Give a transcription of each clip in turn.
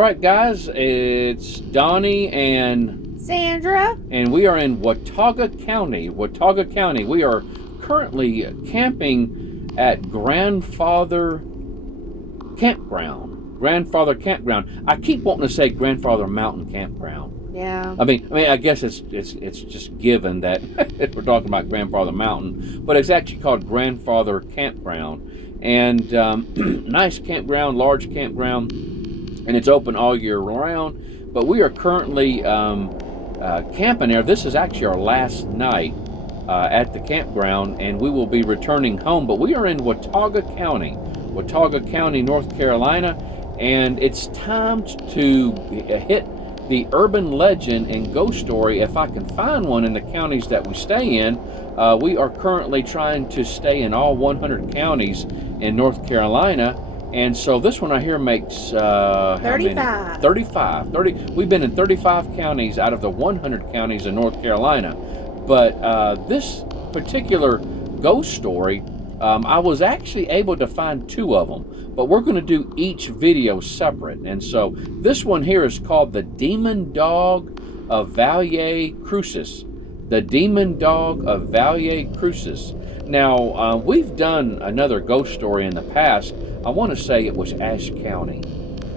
All right, guys, it's Donnie and Sandra, and we are in Watauga County. We are currently camping at Grandfather Campground. I keep wanting to say Grandfather Mountain Campground. yeah. I mean, I guess it's just given that we're talking about Grandfather Mountain, but it's actually called Grandfather Campground, and nice campground, large campground, and it's open all year round. But we are currently camping there. This is actually our last night at the campground, and we will be returning home. But we are in Watauga County, North Carolina, and it's time to hit the urban legend and ghost story, if I can find one in the counties that we stay in. We are currently trying to stay in all 100 counties in North Carolina, and so this one I hear makes 35. 30. We've been in 35 counties out of the 100 counties in North Carolina. But this particular ghost story, I was actually able to find two of them, but we're going to do each video separate. And so this one here is called The Demon Dog of Valle, Crucis. The Demon Dog of Valle, Crucis. Now, we've done another ghost story in the past. I want to say it was Ashe County.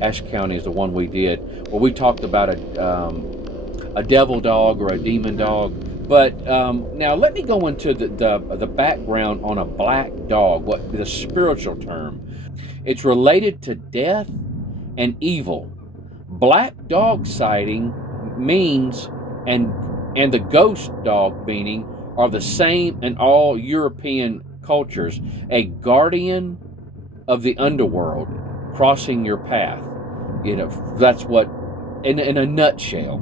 Ashe County is the one we did, where we talked about a devil dog or a demon dog. But now let me go into the background on a black dog, what the spiritual term. It's related to death and evil. Black dog sighting means, and the ghost dog meaning, are the same in all European cultures. A guardian of the underworld crossing your path. You know, that's what, in a nutshell.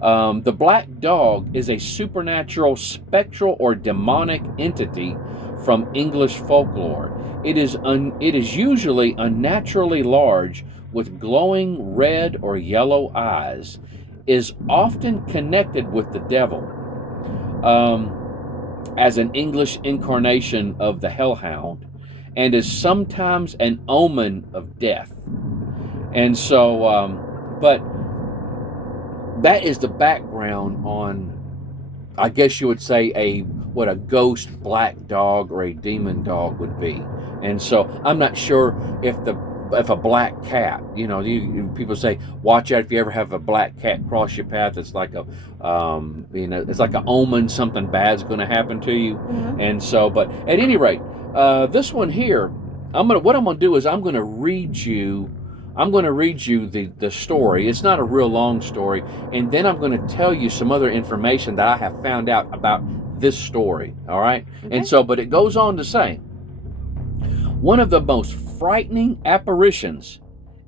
The black dog is a supernatural, spectral, or demonic entity from English folklore. It is usually unnaturally large with glowing red or yellow eyes, is often connected with the devil as an English incarnation of the hellhound, and is sometimes an omen of death. And so, but that is the background on, I guess you would say, what a ghost black dog or a demon dog would be. And so I'm not sure if a black cat, people say, watch out if you ever have a black cat cross your path. It's like it's like an omen, something bad's going to happen to you. Mm-hmm. And so, but at any rate, this one here, what I'm going to do is I'm going to read you the story. It's not a real long story, and then I'm going to tell you some other information that I have found out about this story. All right. Okay. And so, but it goes on to say, one of the most frightening apparitions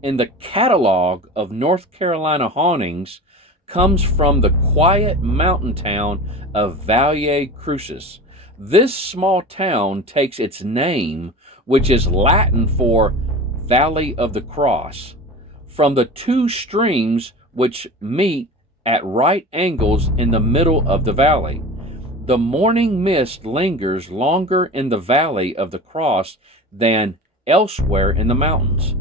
in the catalog of North Carolina hauntings comes from the quiet mountain town of Valle, Crucis. This small town takes its name, which is Latin for Valley of the Cross, from the two streams which meet at right angles in the middle of the valley. The morning mist lingers longer in the Valley of the Cross than elsewhere in the mountains.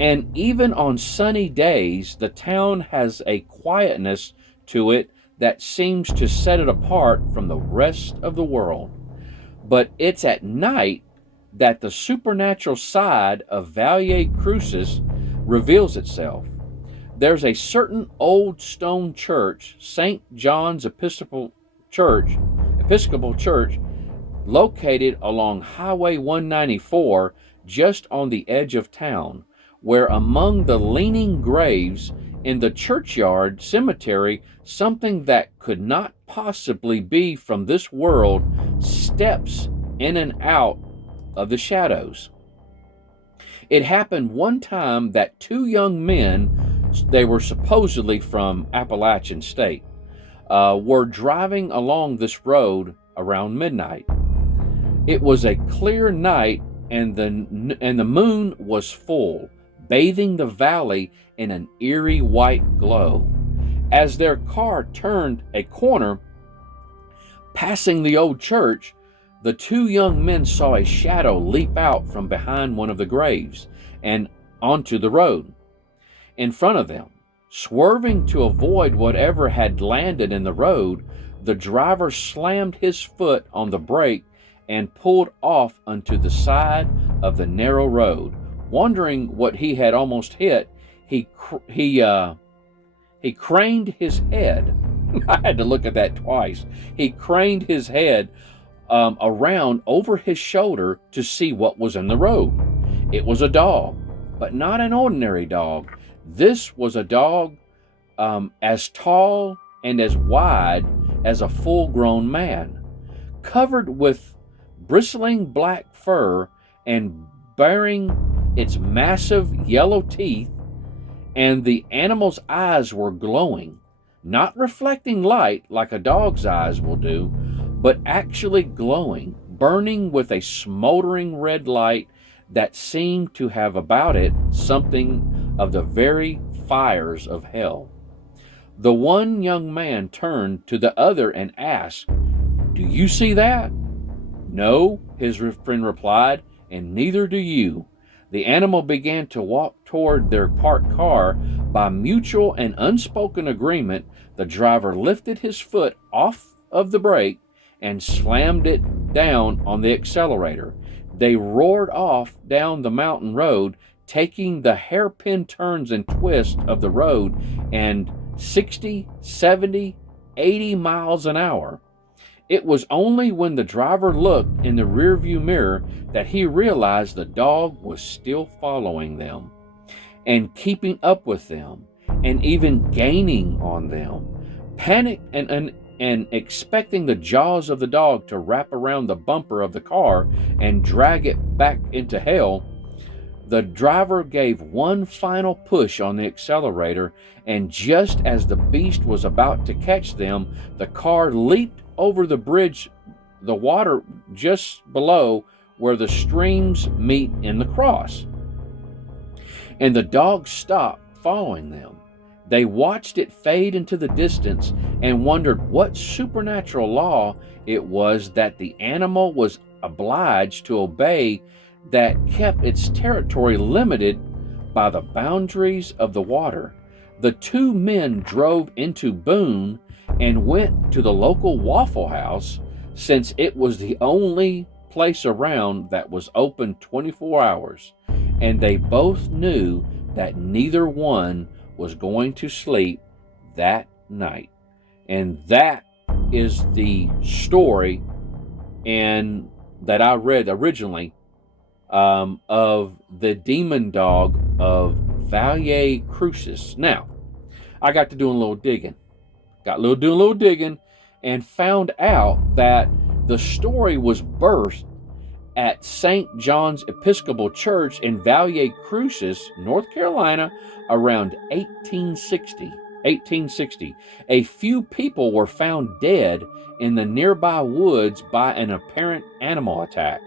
And even on sunny days, the town has a quietness to it that seems to set it apart from the rest of the world. But it's at night that the supernatural side of Valle Crucis reveals itself. There's a certain old stone church, St. John's Episcopal Church, located along Highway 194, just on the edge of town, where among the leaning graves in the churchyard cemetery, something that could not possibly be from this world steps in and out of the shadows. It happened one time that two young men, they were supposedly from Appalachian State, were driving along this road around midnight. It was a clear night, and the moon was full, bathing the valley in an eerie white glow. As their car turned a corner, passing the old church, the two young men saw a shadow leap out from behind one of the graves and onto the road. in front of them. Swerving to avoid whatever had landed in the road, the driver slammed his foot on the brake and pulled off onto the side of the narrow road. Wondering what he had almost hit, he craned his head. I had to look at that twice. He craned his head around over his shoulder to see what was in the road. It was a dog, but not an ordinary dog. This was a dog as tall and as wide as a full-grown man, covered with bristling black fur and bearing its massive yellow teeth, and the animal's eyes were glowing, not reflecting light like a dog's eyes will do, but actually glowing, burning with a smoldering red light that seemed to have about it something of the very fires of hell. The one young man turned to the other and asked, "Do you see that?" "No," his friend replied, "and neither do you." The animal began to walk toward their parked car. By mutual and unspoken agreement, the driver lifted his foot off of the brake and slammed it down on the accelerator. They roared off down the mountain road, taking the hairpin turns and twists of the road and 60, 70, 80 miles an hour. It was only when the driver looked in the rearview mirror that he realized the dog was still following them and keeping up with them and even gaining on them. Panicked and expecting the jaws of the dog to wrap around the bumper of the car and drag it back into hell, the driver gave one final push on the accelerator, and just as the beast was about to catch them, the car leaped over the bridge, the water just below where the streams meet in the cross. And the dog stopped following them. They watched it fade into the distance and wondered what supernatural law it was that the animal was obliged to obey that kept its territory limited by the boundaries of the water. The two men drove into Boone and went to the local Waffle House, since it was the only place around that was open 24 hours, and they both knew that neither one was going to sleep that night. And that is the story and that I read originally of the demon dog of Valle, Crucis. Now, I got to doing a little digging. Doing a little digging and found out that the story was birthed at St. John's Episcopal Church in Valle, Crucis, North Carolina, around 1860. A few people were found dead in the nearby woods by an apparent animal attack.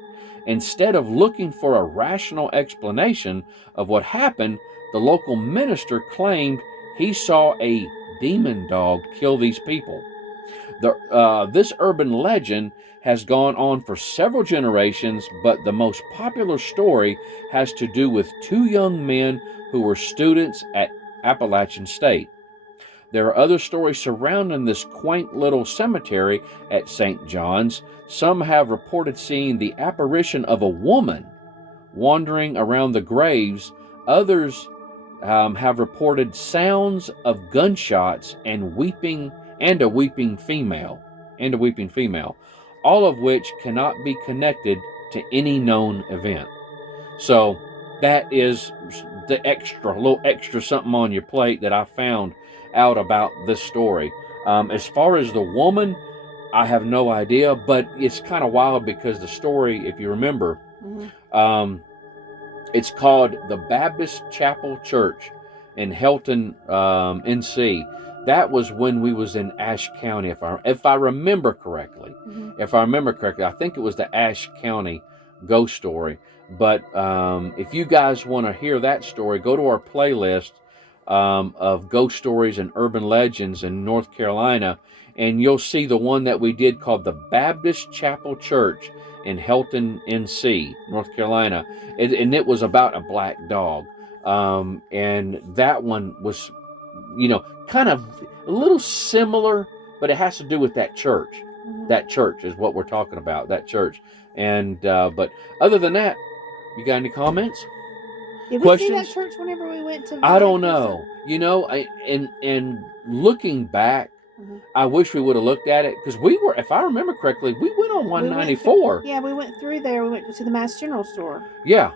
Instead of looking for a rational explanation of what happened, the local minister claimed he saw a demon dog kill these people. This urban legend has gone on for several generations, but the most popular story has to do with two young men who were students at Appalachian State. There are other stories surrounding this quaint little cemetery at St. John's. Some have reported seeing the apparition of a woman wandering around the graves. Others have reported sounds of gunshots and a weeping female, all of which cannot be connected to any known event. So that is the little extra something on your plate that I found out about this story. As far as the woman, I have no idea, but it's kind of wild because the story, if you remember, it's called the Baptist Chapel Church in Helton, N.C. That was when we was in Ashe County, if I remember correctly. If I remember correctly, I think it was the Ashe County ghost story. But if you guys want to hear that story, go to our playlist of ghost stories and urban legends in North Carolina, and you'll see the one that we did called the Baptist Chapel Church in Helton, NC, North Carolina. And it was about a black dog. And that one was, kind of a little similar, but it has to do with that church. Mhm. That church is what we're talking about. That church. And but other than that, you got any comments? Did we see Questions? that church whenever we went to I Valle don't Crucis? know. And looking back, Mhm. I wish we would have looked at it because we were, if I remember correctly, we went on 194. Yeah, we went through there. We went to the Mass General Store. Yeah.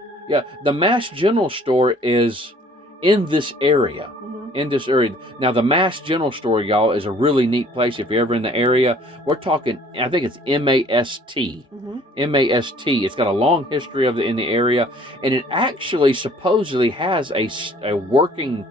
The Mass General Store is in this area. Mhm. In this area. Now, the Mass General Store, y'all, is a really neat place. If you're ever in the area, we're talking, I think it's MAST. Mhm. MAST. It's got a long history of it in the area, and it actually supposedly has a working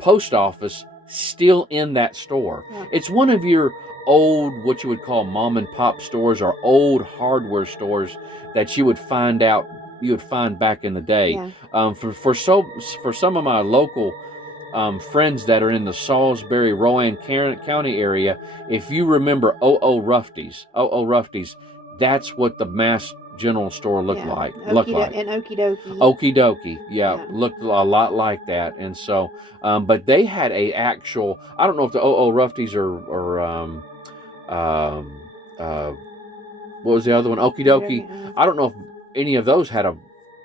post office still in that store. Yeah. It's one of your old, what you would call mom and pop stores or old hardware stores that you would find back in the day. Yeah. For some of my local friends that are in the Salisbury, Rowan County area, if you remember O.O. Rufty's, that's what the Mass General Store looked like. And Okie Dokie. Okie dokie, Yeah. looked a lot like that. And so, but they had a actual, I don't know if the O.O. Rufty's or what was the other one? Okie dokie. I don't know if any of those had a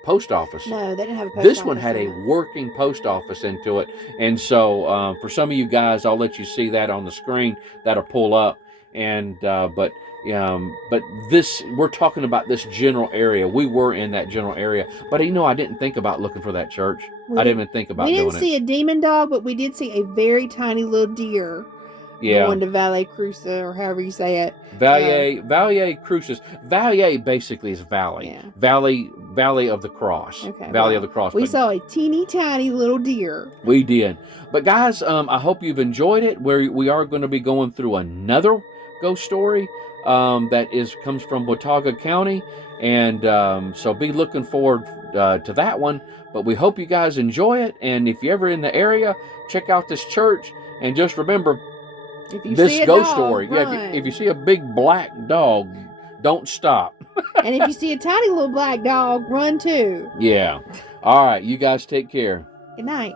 post office. No, they didn't have a post This office. one had a working post office into it. And so, for some of you guys, I'll let you see that on the screen. That'll pull up. And, but this, we're talking about this general area. We were in that general area. But, I didn't think about looking for that church. I didn't even think about doing it. We didn't see a demon dog, but we did see a very tiny little deer. Yeah. Going to Valle Crucis, or however you say it. Valle Crucis. Valle basically is valley. Yeah. Valley of the Cross. Okay. Valley of the Cross. We saw a teeny tiny little deer. We did. But guys, I hope you've enjoyed it. We are going to be going through another ghost story that comes from Watauga County. And so be looking forward to that one. But we hope you guys enjoy it. And if you're ever in the area, check out this church. And just remember, if you this see a ghost dog, story. run. Yeah, if you see a big black dog, don't stop. And if you see a tiny little black dog, run too. Yeah. All right. You guys take care. Good night.